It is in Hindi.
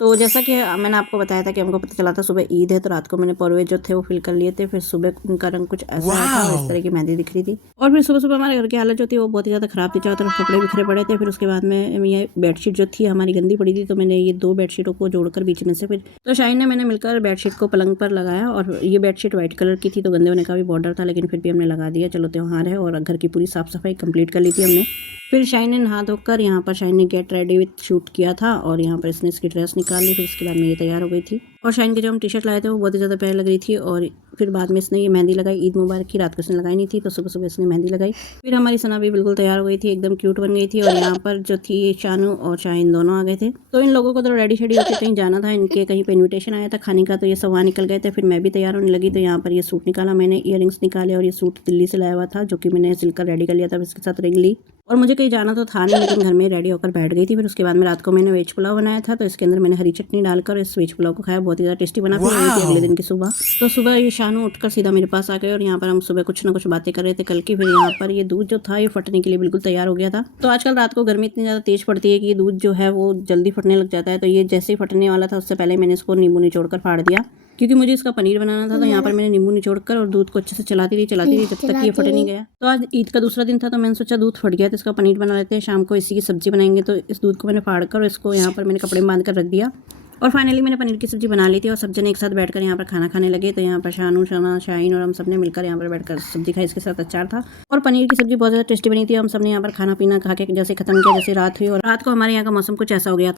तो जैसा कि मैंने आपको बताया था कि हमको पता चला था सुबह ईद है, तो रात को मैंने पौरवे जो थे वो फिल कर लिए थे। फिर सुबह उनका रंग कुछ ऐसा आया था और इस तरह की मेहंदी दिख रही थी। और फिर सुबह-सुबह हमारे घर की हालत जो थी वो बहुत ही ज़्यादा ख़राब थी, चारों तरफ कपड़े बिखरे पड़े थे। फिर उसके बाद में ये बेडशीट जो थी हमारी गंदी पड़ी थी, तो मैंने ये 2 बेडशीटों को जोड़कर बीच में से फिर तो शाहीन ने मैंने मिलकर बेडशीट को पलंग पर लगाया और ये बेडशीट व्हाइट कलर की थी, तो गंदे होने का भी बहुत डर था, लेकिन फिर भी हमने लगा दिया। चलो त्योहार है और घर की पूरी साफ-सफाई कंप्लीट कर ली थी हमने। फिर शाहीन ने नहा धोकर यहाँ पर शाहीन ने गेट रेडी विथ शूट किया था और यहाँ पर इसने इसकी ड्रेस निकाल ली। फिर इसके बाद में ये तैयार हो गई थी और शाहीन की जो हम टी-शर्ट लाए थे वो बहुत ही ज़्यादा प्यारी लग रही थी। और फिर बाद में इसने ये मेहंदी लगाई, ईद मुबारक की। रात को इसने लगाई नहीं थी, तो सुबह-सुबह इसने मेहंदी लगाई। फिर हमारी सना भी बिल्कुल तैयार हो गई थी, एकदम क्यूट बन गई थी। और यहाँ पर जो थी शानू और शाहीन दोनों आ गए थे। तो इन लोगों को तो रेडी-शेडी होके कहीं जाना था, इनके कहीं पे इन्विटेशन आया था खाने का, तो ये सब वहाँ निकल गए थे। फिर मैं भी तैयार होने लगी, तो यहाँ पर ये सूट निकाला मैंने, इयररिंग्स निकाले और ये सूट दिल्ली से लाया हुआ था जो कि मैंने सिलकर रेडी कर लिया था। इसके साथ रिंग ली और मुझे कहीं जाना तो था नहीं, लेकिन घर में रेडी होकर बैठ गई थी। फिर उसके बाद में रात को मैंने वेज पुलाव बनाया था, तो इसके अंदर मैंने हरी चटनी डालकर इस वेज पुलाव को खाया, बहुत ही ज़्यादा टेस्टी बना। फिर वही थी अगले दिन की सुबह, तो सुबह ये शानू उठकर सीधा मेरे पास आ गए और यहाँ पर हम सुबह कुछ ना कुछ बातें कर रहे थे कल की। फिर यहाँ पर ये दूध जो था ये फटने के लिए बिल्कुल तैयार हो गया था। तो आजकल रात को गर्मी इतनी ज़्यादा तेज़ पड़ती है कि ये दूध जो है वो जल्दी फटने लग जाता है। तो ये जैसे ही फटने वाला था उससे पहले मैंने इसको नींबू निचोड़कर फाड़ दिया, क्योंकि मुझे इसका पनीर बनाना था। तो यहाँ पर मैंने नींबू निचोड़कर और दूध को अच्छे से चलाती रही जब तक ये फटे नहीं गया। तो आज ईद का दूसरा दिन था, तो मैंने सोचा दूध फट गया तो इसका पनीर बना लेते हैं, शाम को इसी की सब्जी बनाएंगे। तो इस दूध को मैंने फाड़ कर और इसको यहाँ पर मैंने कपड़े में बांध कर रख दिया और फाइनली मैंने पनीर की सब्जी बना ली थी और सब जने एक साथ बैठकर यहाँ पर खाना खाने लगे। तो यहाँ पर शानू, शना, शाहीन और हम सब ने मिलकर यहाँ पर बैठकर सब्जी खाई, इसके साथ अचार था और पनीर की सब्जी बहुत ज़्यादा टेस्टी बनी थी। हम सब ने यहाँ पर खाना पीना खा के जैसे खत्म किया, जैसे रात हुई। और रात को हमारे यहाँ का मौसम कुछ ऐसा हो गया था।